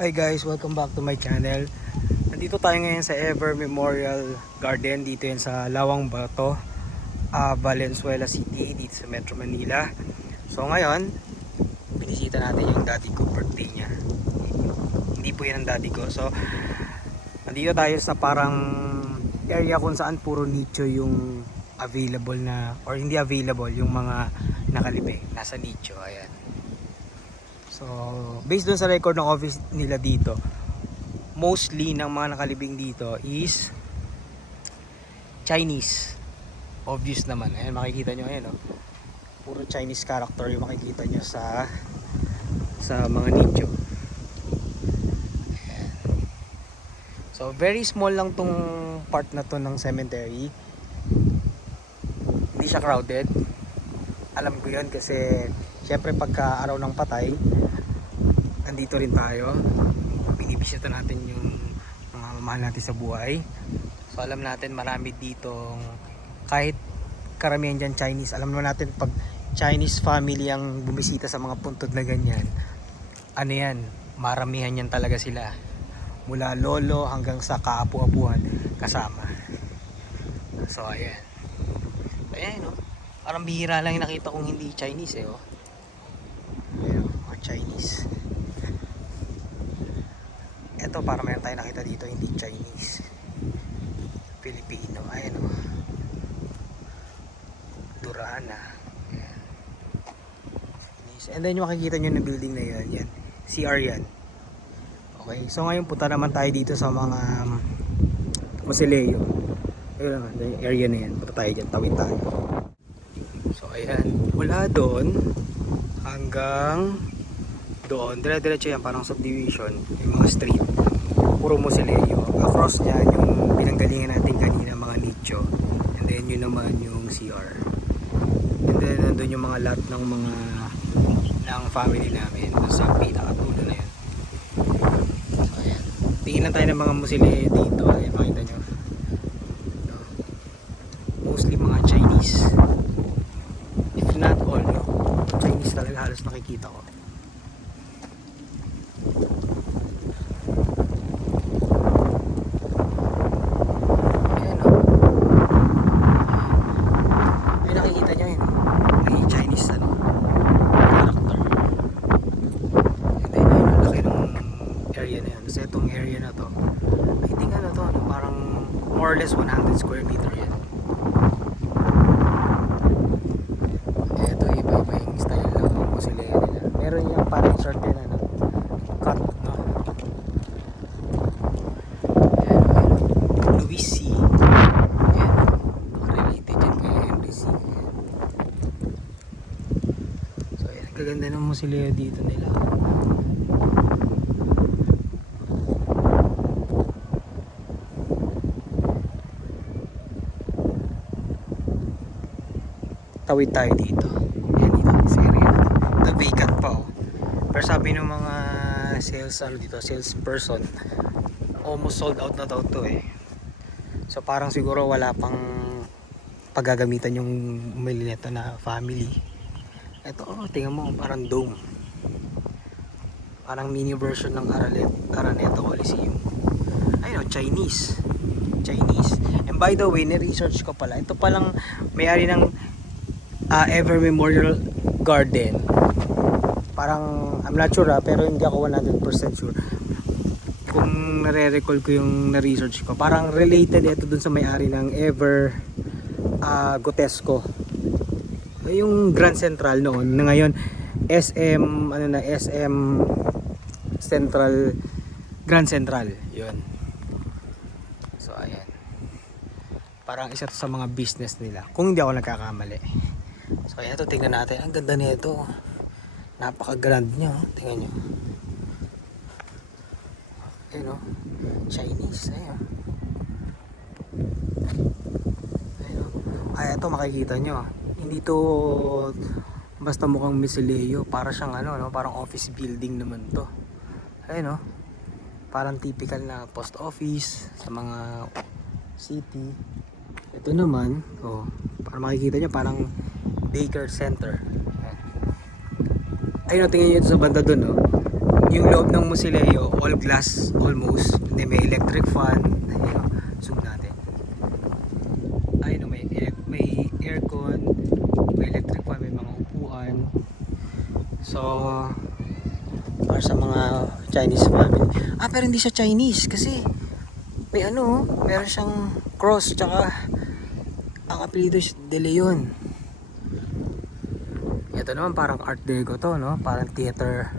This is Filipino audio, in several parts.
Hi guys, welcome back to my channel. Nandito tayo ngayon sa Ever Memorial Garden. Dito yan sa Lawang Bato, Valenzuela City, dito sa Metro Manila. So ngayon, binisita natin yung daddy ko, birthday niya. Hindi po yan ang daddy ko. So, nandito tayo sa parang area kung saan puro nicho yung available na, or hindi available, yung mga nakalibing. Nasa nicho, ayan. So, based dun sa record ng office nila dito, mostly ng mga nakalibing dito is Chinese. Obvious naman. Ayan, makikita nyo, ayan, oh. Puro Chinese character yung makikita nyo sa mga nicho. Ayan. So, very small lang tong part na to ng cemetery. Hindi siya crowded. Alam ko yun kasi syempre pagka araw ng patay, nandito rin tayo, binibisita natin yung mga mamahal natin sa buhay. So alam natin marami dito, kahit karamihan dyan Chinese, alam natin pag Chinese family ang bumisita sa mga puntod na ganyan, ano yan, maramihan yan talaga sila, mula lolo hanggang sa kaapu-apuhan kasama. So ayan, no? Parang bihira lang yung nakita kong hindi Chinese oh. Ayan, mga Chinese. Ito para meron tayo nakita dito hindi Chinese, Filipino. Ayan o, Durana. Ayan. And then yung makikita nyo na building na yan, yan CR yan. Okay, so ngayon punta naman tayo dito sa mga Mausoleo. Ayun naman, yung area na yan, punta tayo dyan, tawid tayo. So ayan, mula doon hanggang doon, dire-diretso yan, parang subdivision, yung mga street, puro Mausoleo. Across niya yung pinanggalingan natin kanina, mga nicho, and then yun naman yung CR, and then nandun yung mga lot ng mga ng family namin sa pinakatulo na yun. So ayan, tingin lang tayo ng mga Mausoleo dito. Ayan, makita nyo, no? Mostly mga Chinese, if not all, no? Chinese talaga halos nakikita ko. Kasi itong area na to, I think ano to, parang more or less 100 square meter yan. Ito iba-iba yung style ng Mausoleo nila. Meron yung parang certain ano, cut, no? Ayan, Louis C. Ayan, related yan kay Henry C. So ayan, gaganda ng Mausoleo dito nila. Tawid tayo dito. Ayan, dito sa area na vacant pa oh. Pero sabi ng mga sales dito, sales person, almost sold out na daw to eh. So parang siguro wala pang paggagamitan yung Milineta na family. Ito oh, tingnan mo, parang dome, parang mini version ng Araneta Coliseum. Ayun oh, Chinese. And by the way, ni-research ko pala, ito palang may-ari ng Ever Memorial Garden. Parang I'm not sure pero hindi ako 100% sure. Kung nare-recall ko yung na-research ko, parang related ito dun sa may-ari ng Ever Gotesco. Yung Grand Central noon, na ngayon SM SM Central, Grand Central, 'yun. So ayan. Parang isa to sa mga business nila, kung hindi ako nagkakamali. So ayan, ito tingnan natin, ang ganda nito, napaka-grand niya, tingnan nyo. Ayun o, Chinese, ayun. Ayun o, ay ito makikita nyo, hindi to basta mukhang Mausoleo, para siyang ano, no? Parang office building naman to. Ayun o, parang typical na post office sa mga city. Ito naman, oh, para makikita nyo, parang daycare center. Ayun, tingnan nyo ito sa banda dun, oh. Yung loob ng Musileo, all glass almost. Hindi, may electric fan. Ayun, zoom natin. Ayun, may aircon, may electric fan, may mga upuan. So, para sa mga Chinese family. Pero hindi siya Chinese kasi may meron siyang cross tsaka ang apelido De Leon. Ito naman parang Art Deco to, no? Parang theater,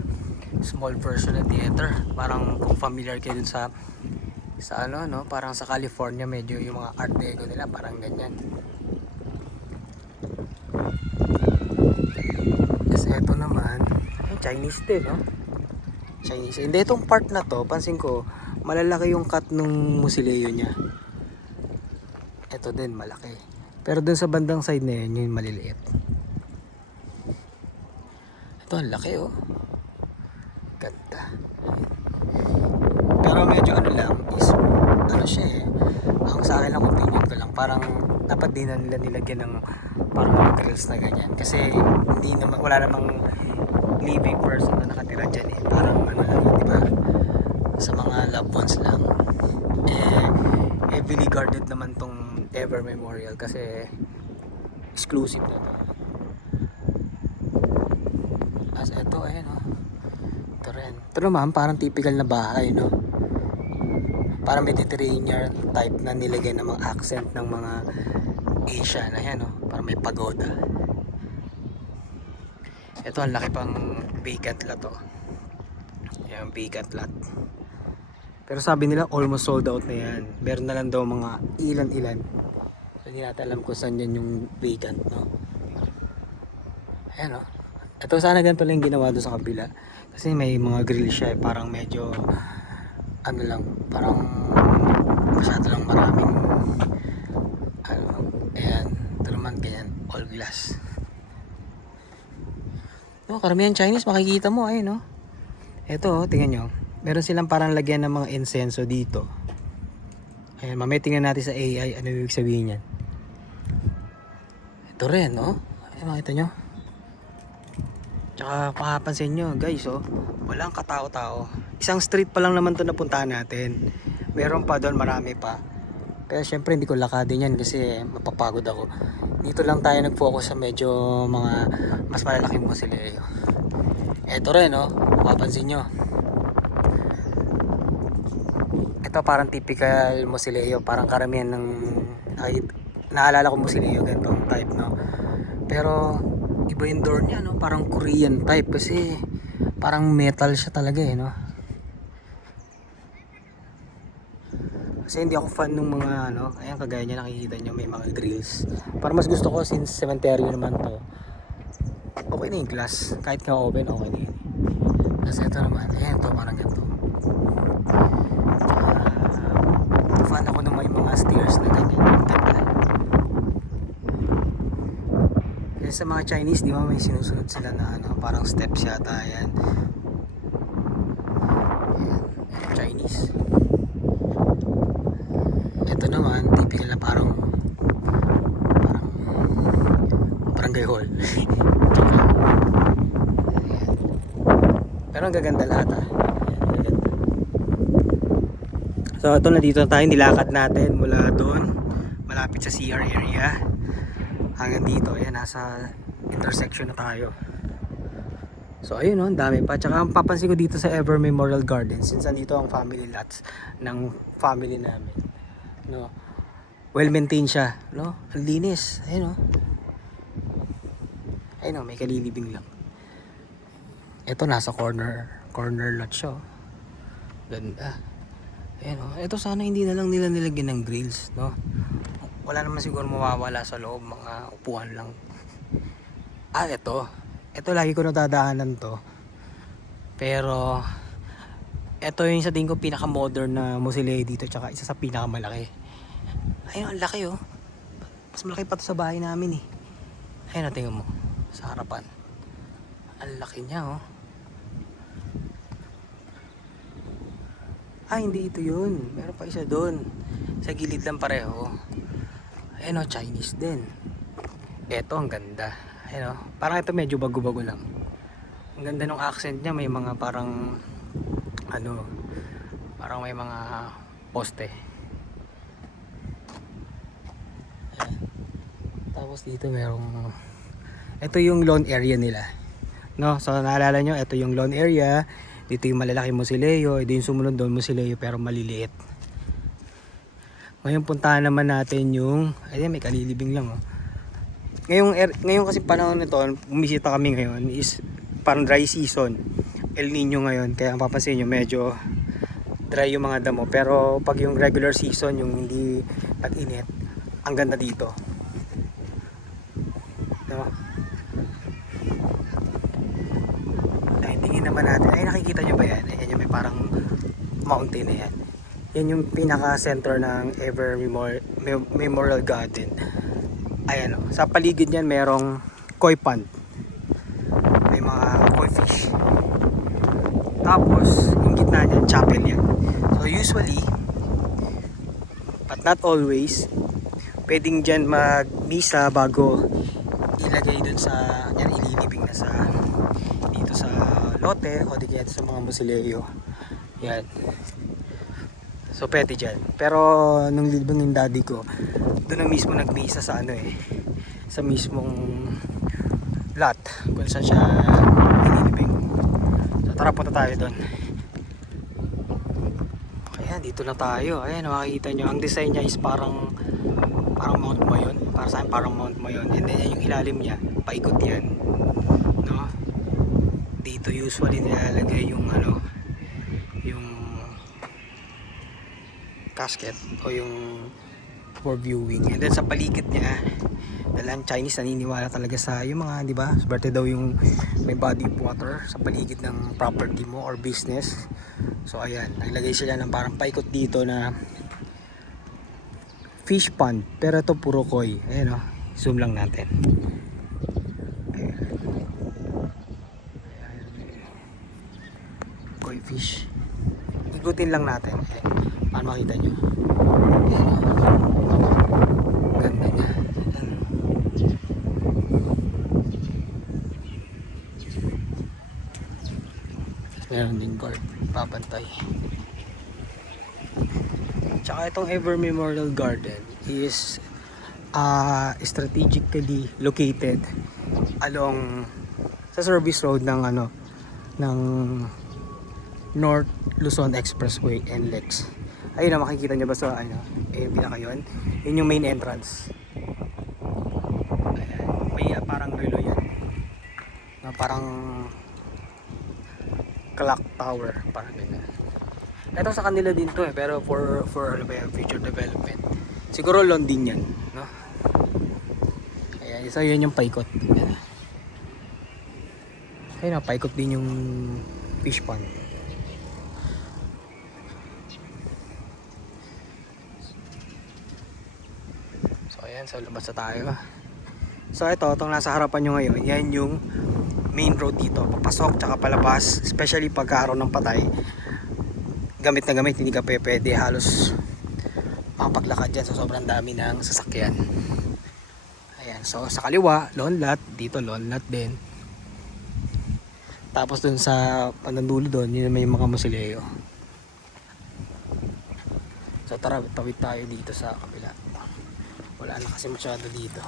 small version ng theater. Parang kung familiar kayo dun sa no? Parang sa California medyo yung mga Art Deco nila parang ganyan. Yes, ito naman Chinese din, no? Chinese. Hindi, itong part na to, pansin ko, malalaki yung cut nung Musileo niya. Ito din, malaki. Pero dun sa bandang side na yun, yung maliliit. Ito, ang laki, oh. Ganda. Pero medyo lang, is, siya eh. Ang sa akin lang, opinion ko lang, parang dapat din na nila nilagyan ng parang mga grills na ganyan. Kasi, wala namang living person na nakatira dyan eh. Parang lang, di ba? Sa mga loved ones lang. Heavily guarded naman tong Ever Memorial kasi exclusive na to. As ito, ayan o. Ito rin. Ito naman, parang typical na bahay, no? Parang Mediterranean type na nilagay ng mga accent ng mga Asian. Ayan o, parang may pagoda. Ito, ang laki pang vacant lot to. Ayan, vacant lot. Pero sabi nila almost sold out na yan. Meron na lang daw mga ilan-ilan. So hindi natin alam kung saan yan yung vacant, no? Ayan o. Ito sana ganito lang ginawa doon sa kabila. Kasi may mga grill siya eh. Parang medyo parang masyado lang maraming ayan. Ito naman ganyan, all glass. No, karamihan Chinese makikita mo ayun, no? Ito, tingnan nyo. Meron silang parang lagyan ng mga insenso dito. Ayan, mamaya tingnan natin sa AI ano ibig sabihin yan. Ito rin, no? Ayan, makita nyo. Tsaka makapansin nyo, guys, walang katao-tao. Isang street pa lang naman to napuntahan natin. Meron pa doon, marami pa. Pero syempre hindi ko lakadin yan kasi mapapagod ako. Dito lang tayo nag-focus sa medyo mga mas malalaking Musileo. Ito rin, mapapansin nyo. Ito parang typical Musileo, parang karamihan ng naalala ko Musileo ganitong type, no? Pero iba yung door niya, no? Parang Korean type kasi parang metal siya talaga eh, no? Kasi hindi ako fan ng mga ayan kagaya niya nakikita niyo may mga grills. Para mas gusto ko since cemetery naman to. Okay na yung glass, kahit nga open okay na yun. Kasi ito naman, ayan to parang ganito. Fan ako ng may mga stairs na ganyan. Ganda. Kasi sa mga Chinese, di ba may sinusunod sila na parang steps yata, ayan. Ayan, Chinese. Ito naman, typical na parang barangay hall. Pero ang gaganda lahat Ayan, so ito na dito na tayo, nilakad natin mula doon malapit sa CR area hanggang dito. Ayan, nasa intersection na tayo. So ayun ang dami pa. Tsaka ang papansin ko dito sa Ever Memorial Gardens, since andito ang family lots ng family namin, no, well maintained siya, no? Ang linis. Ayun ayun may kalilibing lang. Ito nasa corner lot siya. Ganda. Ayun ito sana hindi na lang nila nilagyan ng grills, no? Wala naman siguro mawawala sa loob, mga upuan lang. Ito lagi ko nadadaanan to. Pero ito yung sa tingin ko pinaka-modern na Musileo dito, tsaka isa sa pinakamalaki. Ayun, ang laki Mas malaki pa to sa bahay namin eh. Ayun, tingnan mo sa harapan. Ang laki niya hindi ito yun. Meron pa isa doon. Sa gilid lang pareho. Ayun Chinese din. Ito ang ganda. Ayun parang ito medyo bago-bago lang. Ang ganda ng accent niya. May mga parang ano, parang may mga poste. Ayan. Tapos dito merong, ito yung lawn area nila, no? So naalala nyo, ito yung lawn area, dito yung malalaking Mosileo, ito yung sumunod doon Mosileo pero maliliit. Ngayon puntahan naman natin yung, ayun may kalilibing lang oh. Ngayon kasi panahon nito, bumisita kami ngayon is parang dry season, El Nino ngayon, kaya ang papansin nyo medyo dry yung mga damo. Pero pag yung regular season, yung hindi tag-init, ang ganda dito, no? Ay, tingin naman natin, ay nakikita nyo ba yan? Ayan yung may parang mountain na yan. Yan yung pinaka center ng Ever Memorial Garden. Ayan o, sa paligid niyan merong koi pond, may mga koi fish. Tapos yung gitna niyan chapel yan. So usually, but not always, pwedeng dyan mag-misa bago ilagay dun sa, yan ililibing na sa dito sa lote o di kaya sa mga Mosileo. Yan. So pwede dyan. Pero nung libing yung daddy ko, doon na mismo nagmisa sa ano sa mismong lot kung saan siya inilibing. So tara, punta tayo doon. Ayan, dito na tayo. Ayan, makikita nyo, ang design niya is parang Mount Mayon. Para sa akin parang Mount Mayon. And then yung ilalim niya, paikot yan, no? Dito usually nilalagay yung ano, yung casket o yung for viewing. And then sa paligid niya, dalang Chinese naniniwala talaga sa yung mga, di ba, swerte daw yung may body of water sa paligid ng property mo or business. So ayan, naglagay sila ng parang paikot dito na fish pond, pero ito puro koi. Ayan o, zoom lang natin. Ayan. Koi fish, ikutin lang natin. Ayan. Paano makita nyo? Ayan o, ganda niya. Meron din guard, papantay. Tsaka itong Ever Memorial Garden is strategically located along sa service road ng ano, ng North Luzon Expressway NLEX. Ayun na, makikita nyo ba sa ano, yung pinaka yun? Yun yung main entrance. Ayan, may parang relo yan na parang clock tower, parang ganyan. Ito sa kanila din to pero for ano ba yan, future development. Siguro loan din yan, no? Ayan, so yun yung paikot. Ayan. Ayun na, paikot din yung fish pond. So ayan, so labas na tayo. So ito, itong nasa harapan nyo ngayon, yan yung main road dito, papasok tsaka palabas, especially pagkaroon ng patay. Gamit na gamit, hindi ka pwede halos makapaglakad dyan, so sobrang dami ng sasakyan. Ayan, so sa kaliwa lawn lot, dito lawn lot din. Tapos dun sa pandandulo doon, yun may mga Mosileo. So tara, tawid tayo dito sa kabila. Wala na kasi masyado dito.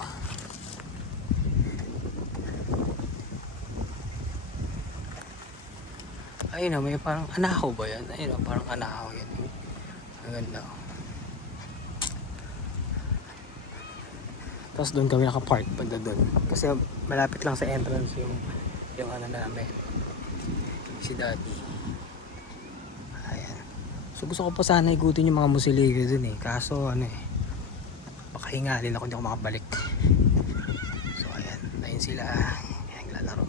Ayun na, may parang anahaw ba yan? Ayun na, parang anahaw yan. Ang ganda. Tapos doon kami nakapark pagda doon. Kasi malapit lang sa entrance yung ano namin. Si Daddy. Ayan. So gusto ko pa sana ikutin yung mga Mosileo doon eh. Kaso ano eh, makahingalin ako, hindi ako makabalik. So ayan, ayun sila. Ayan, lalaro.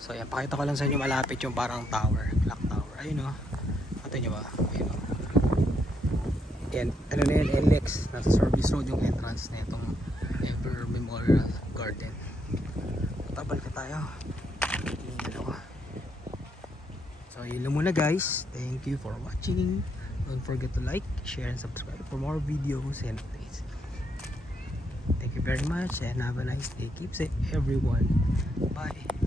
So ayan, pakita ko lang sa inyo malapit yung parang tower, clock tower. Ayun o, nakita nyo ba? Ayun o. Yan, ano na yan, NLEX. Nasa service road yung entrance na itong Ever Memorial Garden. Tabal ka tayo. So yun lang muna guys. Thank you for watching. Don't forget to like, share, and subscribe for more videos and updates. Thank you. very much and have a nice day. Keep safe everyone. Bye.